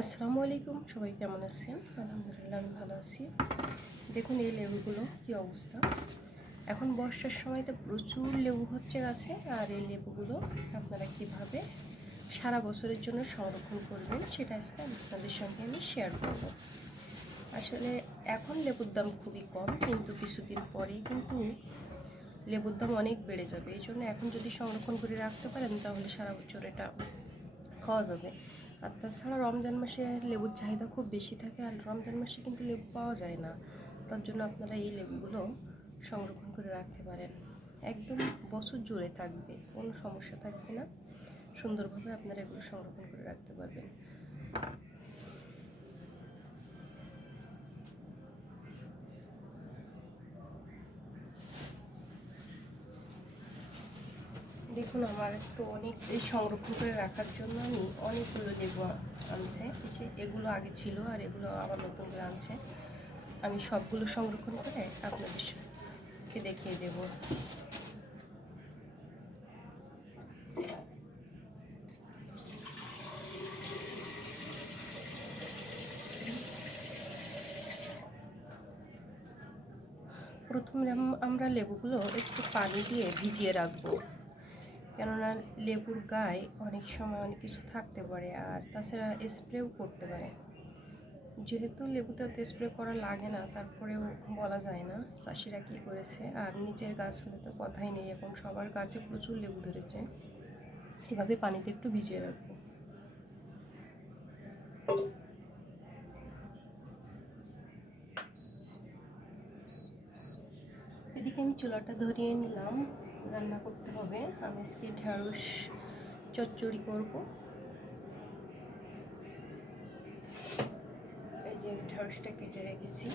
আসসালামু আলাইকুম, সবাই কেমন আছেন? আলহামদুলিল্লাহ আমি ভালো আছি। দেখুন এই লেবুগুলো কী অবস্থা। এখন বর্ষার সময়তে প্রচুর লেবু হচ্ছে গাছে, আর এই লেবুগুলো আপনারা কিভাবে সারা বছরের জন্য সংরক্ষণ করবেন সেটা আজকে আপনাদের সঙ্গে আমি শেয়ার করব। আসলে এখন লেবুর দাম খুবই কম, কিন্তু কিছুদিন পরেই কিন্তু লেবুর দাম অনেক বেড়ে যাবে। এই জন্য এখন যদি সংরক্ষণ করে রাখতে পারেন তাহলে সারা বছর এটা খাওয়া যাবে। আর তাছাড়া রমজান মাসে লেবুর চাহিদা খুব বেশি থাকে, আর রমজান মাসে কিন্তু লেবু পাওয়া যায় না। তার জন্য আপনারা এই লেবুগুলো সংরক্ষণ করে রাখতে পারেন। একদম বছর জুড়ে থাকবে, কোনো সমস্যা থাকবে না। সুন্দরভাবে আপনারা এগুলো সংরক্ষণ করে রাখতে পারবেন। দেখুন আমার আজকে অনেক এই সংরক্ষণ করে রাখার জন্য আমি অনেকগুলো লেবু আনছে। এগুলো আগে ছিল আর এগুলো আবার নতুন করে আনছে। আমি সবগুলো সংরক্ষণ করে আপনাদেরকে দেখিয়ে দেব। প্রথমে আমরা লেবুগুলো একটু পানি দিয়ে ভিজিয়ে রাখবো, কেননা লেবুর গায়ে অনেক সময় অনেক কিছু থাকতে পারে, আর তাছাড়া স্প্রেও করতে পারে। যেহেতু লেবুতে স্প্রে করা লাগে না, তারপরেও বলা যায় না চাষিরা কী করেছে। আর নিচের গাছ হলে তো কথাই নেই, এখন সবার গাছে প্রচুর লেবু ধরেছে। এভাবে পানিতে একটু ভিজিয়ে রাখবো। এদিকে আমি চুলাটা ধরিয়ে নিলাম, রান্না করতে হবে। আমি আজকে ঢেঁড়স চচ্চড়ি করব। এই যে ঢেঁড়সটা কেটে রেখেছি।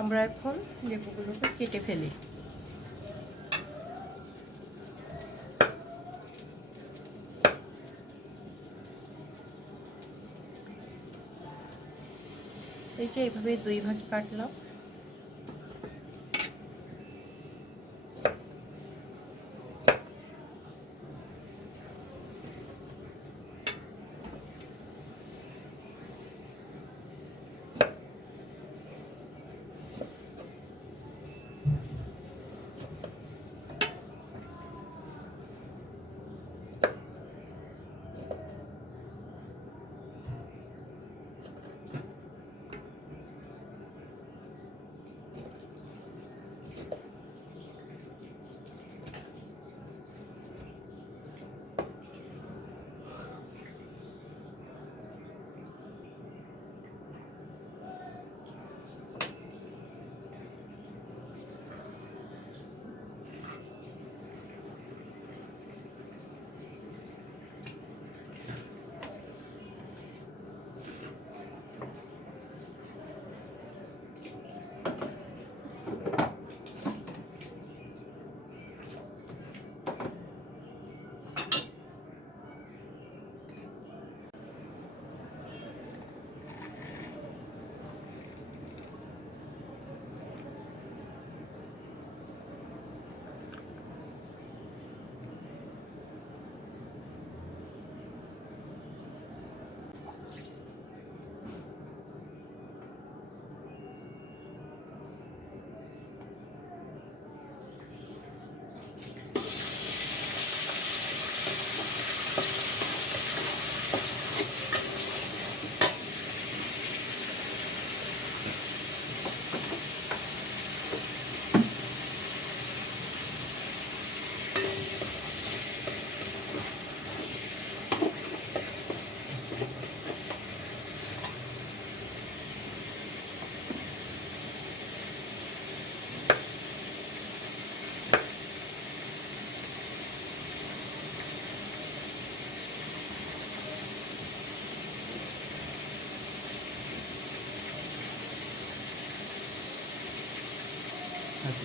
আমরা এখন লেবুগুলোকে কেটে ফেলি। এই যে এইভাবে দুই ভাগ কাটলাম।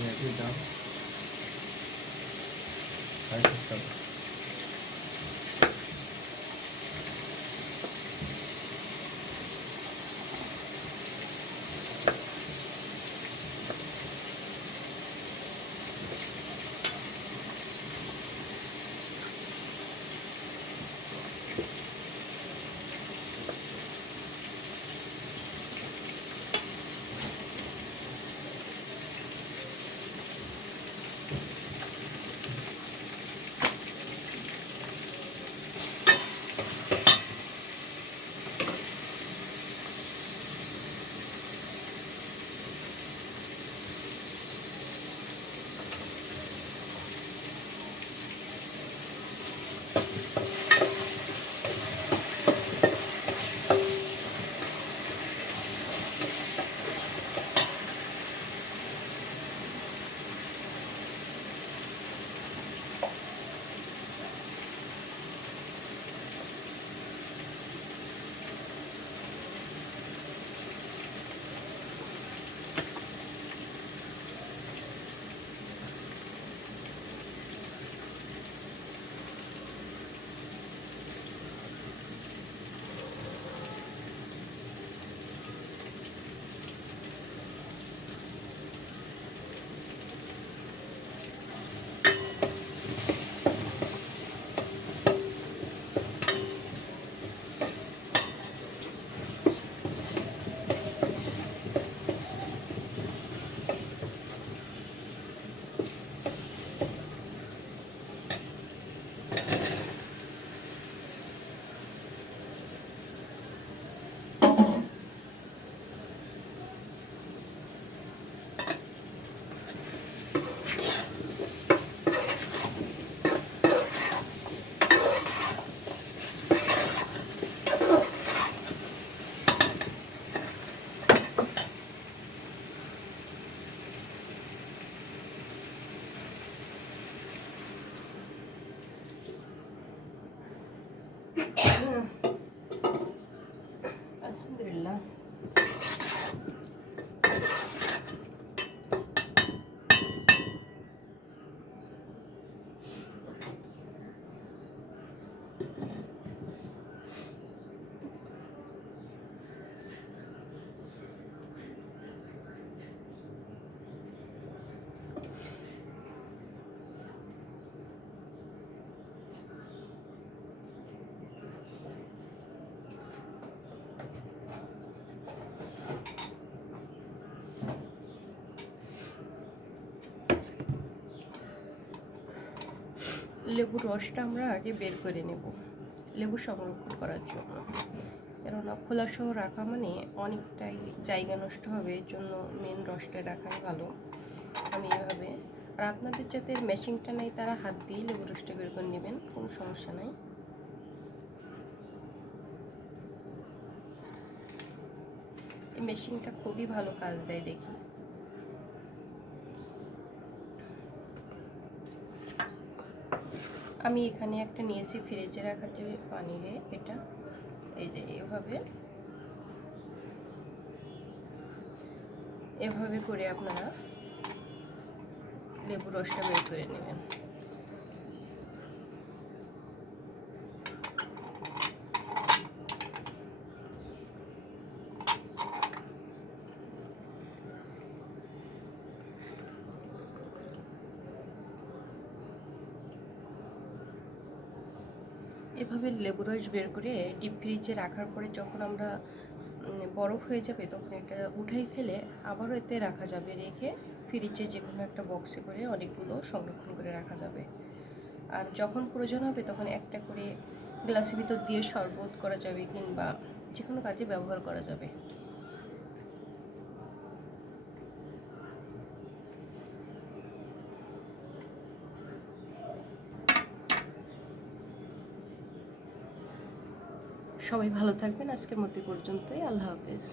একই দাম 65 টাকা। আলহামদুলিল্লাহ। লেবুর রসটা আমরা আগে বের করে নেব লেবু সংরক্ষণ করার জন্য, কেননা খোলা সহ রাখা মানে অনেকটাই জায়গা নষ্ট হবে, এর জন্য মেন রসটা রাখাই ভালো। আমি এভাবে, আর আপনাদের যাতে মেশিনটা নেই তারা হাত দিয়ে লেবু রসটা বের করে নেবেন, কোনো সমস্যা নাই। এই মেশিনটা খুবই ভালো কাজ দেয় দেখি। আমি এখানে একটা নিয়েছি ফ্রিজে রাখার যে পানিরে, এটা এই যে এভাবে করে আপনারা লেবু রসটা বের করে নেবেন। এভাবে লেবু রস বের করে ডিপ ফ্রিজে রাখার পরে যখন আমরা বরফ হয়ে যাবে তখন এটা উঠাই ফেলে আবারও এতে রাখা যাবে, রেখে ফ্রিজে যে কোনো একটা বক্সে করে অনেকগুলো সংরক্ষণ করে রাখা যাবে। আর যখন প্রয়োজন হবে তখন একটা করে গ্লাসের ভিতর দিয়ে শরবত করা যাবে কিংবা যে কোনো কাজে ব্যবহার করা যাবে। সবাই ভালো থাকবেন, আজকের মতো পর্যন্তই। আল্লাহ হাফেজ।